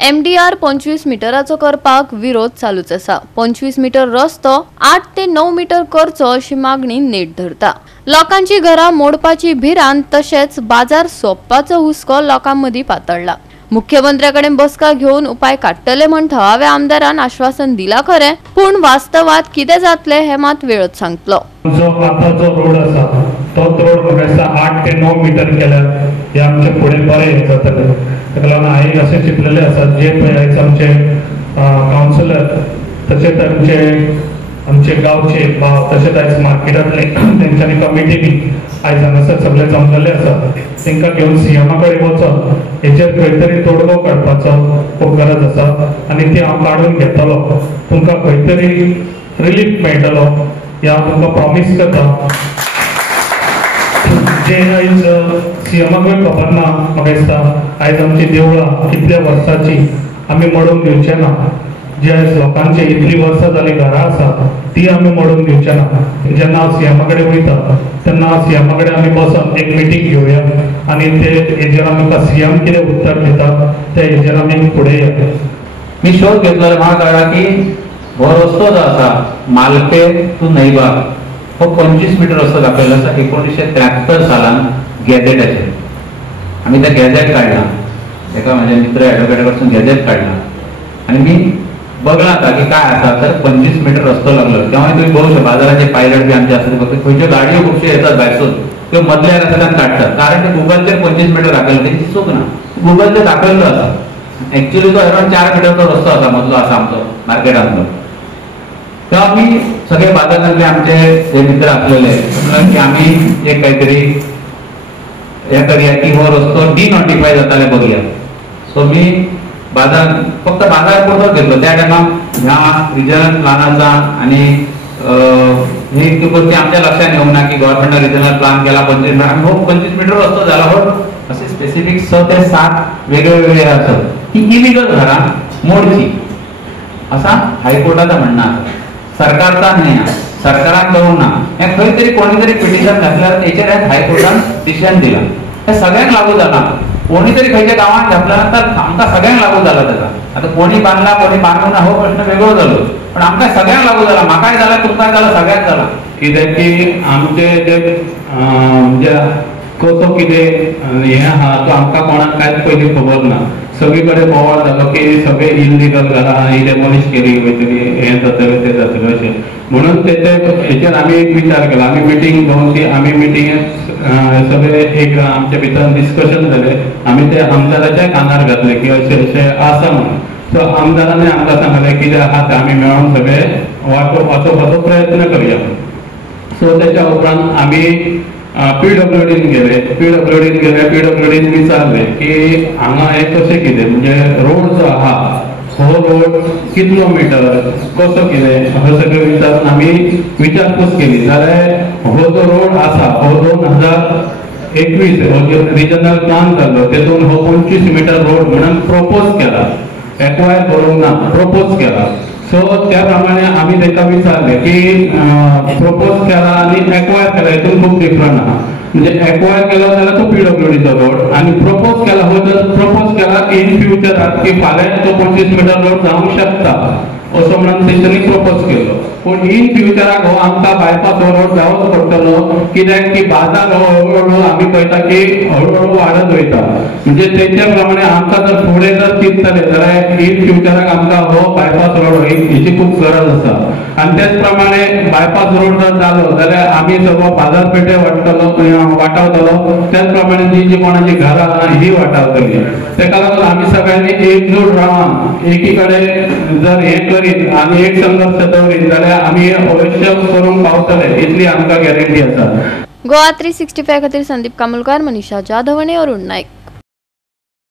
MDR 25 मिटराचो करपाक विरोध चालूच आसा। 25 मिटर रस्तो 8 ते 9 मिटर करचो अशी मागणी नेट धरता। लोकांची घरां मोडपाची भिरांत तशेंच बाजार सोंपपाचो हुस्को लोकांमदी पातळला। मुख्यमंत्र्याकडे बसका घेऊन उपाय काडटले म्हण थळाव्या आमदारान आश्वासन दिला खरे, पण वास्तवात कितें जातले हे मात वेळच सांगतलो। जो आता जो रोड आसा तो रोड म्हाका 8 ते 9 मीटर केल्यार हे आमचे फुडें बरें जातले। ताका लागून हांवें अशें चिंतलेलें आसा जे पळय आमचे कावन्सिलर तशेंच आमचे गांवचे भाव तशेंच आयज मार्केटांतले तेंच्यांनी कमिटी आयज हांगासर सगळे जमलेले आसा। तांकां घेवन सीएमा कडेन वचप हेचेर खंय तरी तोडगो काडपाचो खूब गरज आसा आनी ती हांव काडून घेतलो। तुमकां खंय तरी रिलीफ मेळटलो हे हांव तुमकां प्रॉमिस करता। जे आयज सीएमाकूय खबर ना म्हाका दिसता आयज आमची देवळां कितल्या वर्सांची आमी मोडून दिवचे ना। जे आयज लोकांची इतली वर्सां जाली घरां आसा ती आमी मोडून दिवचे ना। जेन्ना हांव सीएमा कडेन वयता तेन्ना हांव सीएमा कडेन आमी बसून एक मिटींग घेवया आनी ते हेजेर आमकां सीएम कितें उत्तर दिता ते हेजेर आमी फुडें या। मी शोध घेतलो म्हाका कळ्ळा की हो रस्तो जो आसा मालपेट टू नैबाग हो 25 मीटर रस्तो दाखयल्लो आसा 1973 सालान गॅझेटाचेर। आमी ते गॅझेट काडला, एका म्हाज्या मित्र एडवोकेटा कडसून गॅझेट काडला आनी मी बघला आता की काय आसा तर 25 मीटर रस्तो लागलो। तेव्हा तुम्ही बघू शकता बाजाराचे पायलट बी आमचे आसा फक्त खंयच्यो गाडयो खुबश्यो येतात भायरसून त्यो मदल्या रस्त्यान काडटात, कारण ते गुगलचेर 25 मीटर दाखयल्लो तेची चूक ना, गुगलचेर दाखयल्लो आसा। एक्चुअली तो अराउंड 4 मीटरचो रस्तो आसा मदलो आसा आमचो मार्केटांतलो। तेव्हा आमी सगळे बाजारांतले आमचे जे मित्र आसलेले की आमी एक काहीतरी हे करूया की हो रस्तो डिनोटिफाय जाताले बघूया। सो मी बाजार फक्त बाजार पुरतो घेतलो त्या टायमार ह्या रिजनल प्लानाचा आणि हे गोष्टी आमच्या लक्षात येऊन ना की गव्हर्नमेंटने रिजनल प्लान केला 25 मीटर हो 25 मीटर रस्तो झाला हो असे स्पेसिफिक 6 ते 7 वेगवेगळे असतात की इलिगल घरां मोडची असा हायकोर्टाचं म्हणणं आहे। सरकारचा नाही, सरकारान करू ना हे खंय तरी कोणीतरी पिटिशन घातल्यार तेचेर हायकोर्टान डिसिजन दिला। हे सगळ्यांक लागू जाला, कोणीतरी खंयच्या गावात घातल्यानंतर आमकां सगळ्यांक लागू जाला त्याचा। आता कोणी बांधला कोणी बांधून ना हो प्रश्न वेगळो जालो, पण आमकां सगळ्यांक लागू जाला, म्हाकाय जाला तुमकांय जाला सगळ्यांक जाला। कित्याक की आमचे जे म्हणजे कसो कितें हें आहा तो आमकां कोणाक कांयच पयलीं खबर ना। सगळीकडे बोवाळ जालो की सगळे इल्लीगल घरां ही डेमोलिश केली वयतली, हें जातलें तें जातलें अशें म्हणून हेचेर आमी एक विचार केलो। आमी मिटींग घेवन ती आमी मिटींगेंत सगळे एक आमचे भितर डिस्कशन जालें। आमी ते आमदाराच्या कानार घातले की अशें अशें आसा म्हणून। सो आमदारांनी आमकां सांगलें कितें आहा तें आमी मेळोन सगळे वाचोवपाचो प्रयत्न करया। सो तेच्या उपरांत आमी PWDन गेले, PWDन विचारले की हांगा हे कशें कितें म्हणजे रोड जो आहा हो रोड कितलो मिटर कसो कितें हो सगळें विचारून आमी विचारपूस केली जाल्यार हो जो रोड आसा हो 2021 हो जो रिजनल प्लान जाल्लो तेतून हो 25 मीटर रोड म्हणून प्रपोज केला, एक्वायर करूंक ना प्रपोज केला। सो त्या प्रमाणे आमी ताका विचारले की प्रपोज केला आणि एक्वायर केला हितून खूप डिफरंट आहा। म्हणजे एक्वायर केलो जाल्यार तो PWDचो रोड आणि प्रपोज केला हो जर प्रपोज केला इन फ्युचराक की फाल्यां तो 25 मीटर रोड जावंक शकता असो म्हणून तेंच्यांनी प्रपोज केलो। पण इन फ्युचराक हो आमकां बायपास हो रोड जावोच पडटलो कित्याक की बाजार हो हळूहळू आमी पळयता की हळूहळू वाडत वयता। म्हणजे तेच्या प्रमाणे आमकां जर फुडें जर चिंतले जाल्यार इन फ्युचराक आमकां हो बायपास रोड हेची खूब गरज आसा। आनी तेच प्रमाणे बायपास रोड जर जालो जाल्यार आमी सगळो बाजारपेठे वाटावतलो, त्याच प्रमाणे जी कोणाची घरां आहा ही वाटावतली। तेका लागून आमी सगळ्यांनी एकजूट रावन एकी कडेन जर हे करीत आनी एक संघर्ष दवरीत जाल्यार आमी अवश्य करूंक पावतले इतली आमकां गॅरंटी आसा। गोवा 365 खातीर संदीप कामुलकार, मनीषा जाधव आनी अरुण नायक।